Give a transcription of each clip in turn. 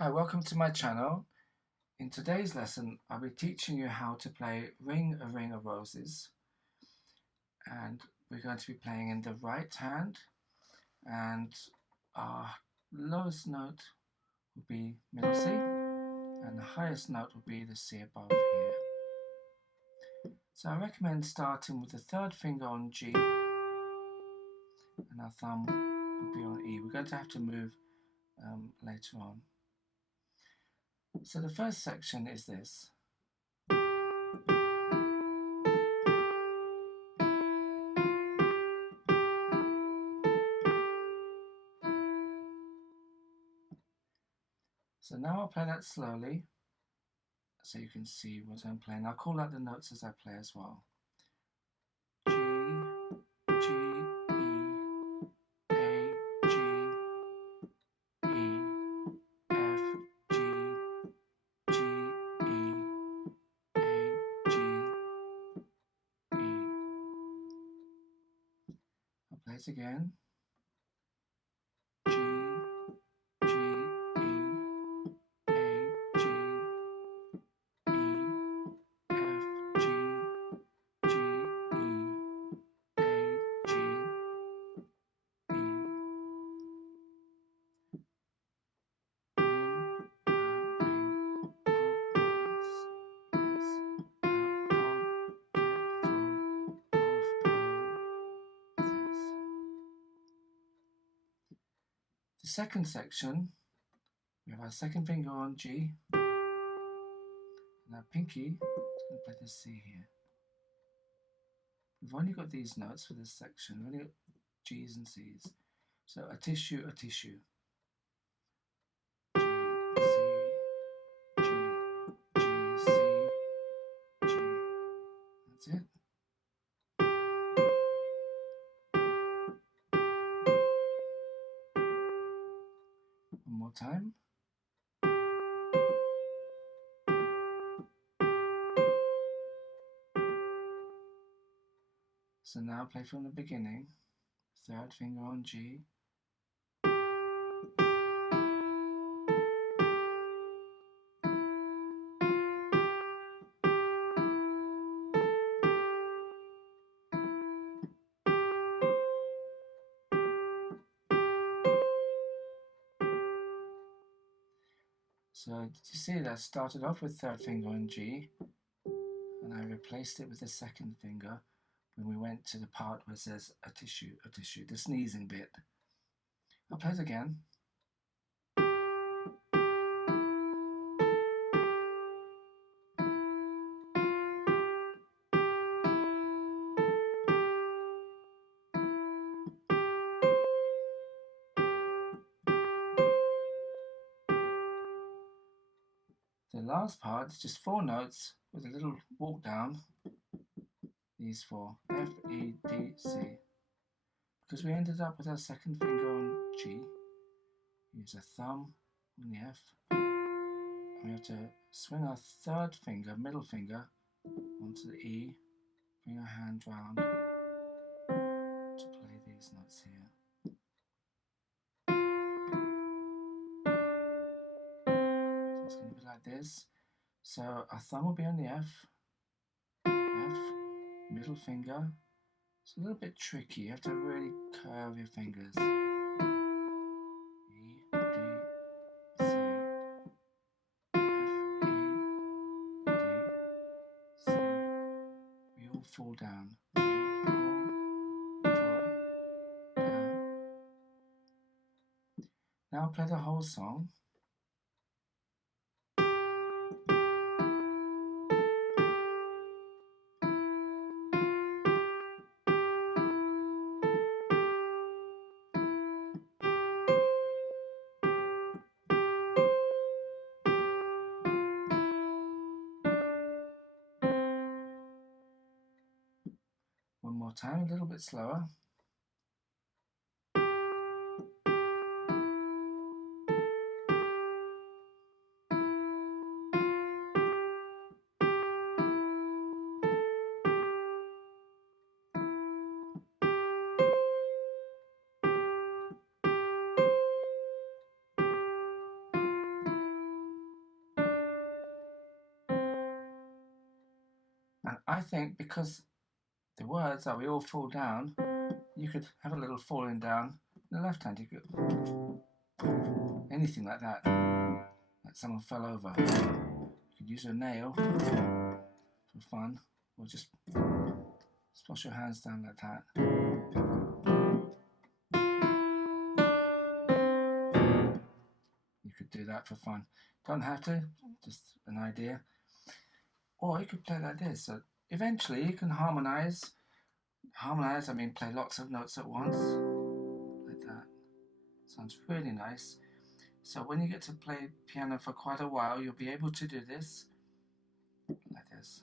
Hi, welcome to my channel. In today's lesson, I'll be teaching you how to play Ring a Ring of Roses. And we're going to be playing in the right hand, and our lowest note will be middle C, and the highest note will be the C above here. So I recommend starting with the third finger on G, and our thumb will be on E. We're going to have to move later on. So the first section is this. So now I'll play that slowly so you can see what I'm playing. I'll call out the notes as I play as well. G, G, E, A, G, E, F, G, G, E, A, G, E. I'll play it again. G, G, E, A, G, E, F, G, G, E, A, G, E. The second section, we have our second finger on G, and our pinky is going to play the C here. We've only got these notes for this section, we've only got G's and C's. So a tissue, a tissue. G, C, G, G, C, G. That's it. One more time. So now play from the beginning. Third finger on G. So did you see that I started off with third finger on G, and I replaced it with the second finger when we went to the part where it says a tissue, the sneezing bit. I'll play it again. The last part is just 4 notes with a little walk down. These 4, F, E, D, C. Because we ended up with our second finger on G, use a thumb on the F. And we have to swing our third finger, middle finger, onto the E, bring our hand round to play these notes here. So it's going to be like this. So our thumb will be on the F, middle finger. It's a little bit tricky, you have to really curve your fingers. E, D, C, F, E, D, C. We all fall down. We all fall down. Now play the whole song. One more time, a little bit slower. I think because the words that we all fall down, you could have a little falling down in the left hand. You could anything like that, like someone fell over. You could use a nail for fun, or just wash your hands down like that. You could do that for fun. Don't have to, just an idea. Or you could play like this. So eventually you can harmonize. Harmonize, I mean play lots of notes at once. Like that. Sounds really nice. So when you get to play piano for quite a while, you'll be able to do this. Like this.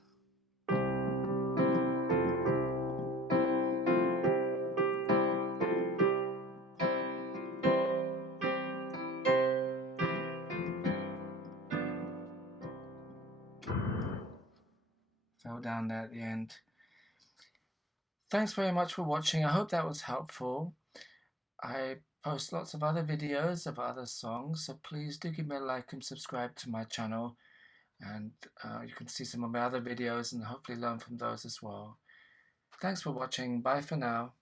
Fell down there at the end. Thanks very much for watching. I hope that was helpful. I post lots of other videos of other songs, so please do give me a like and subscribe to my channel, and you can see some of my other videos and hopefully learn from those as well. Thanks for watching. Bye for now.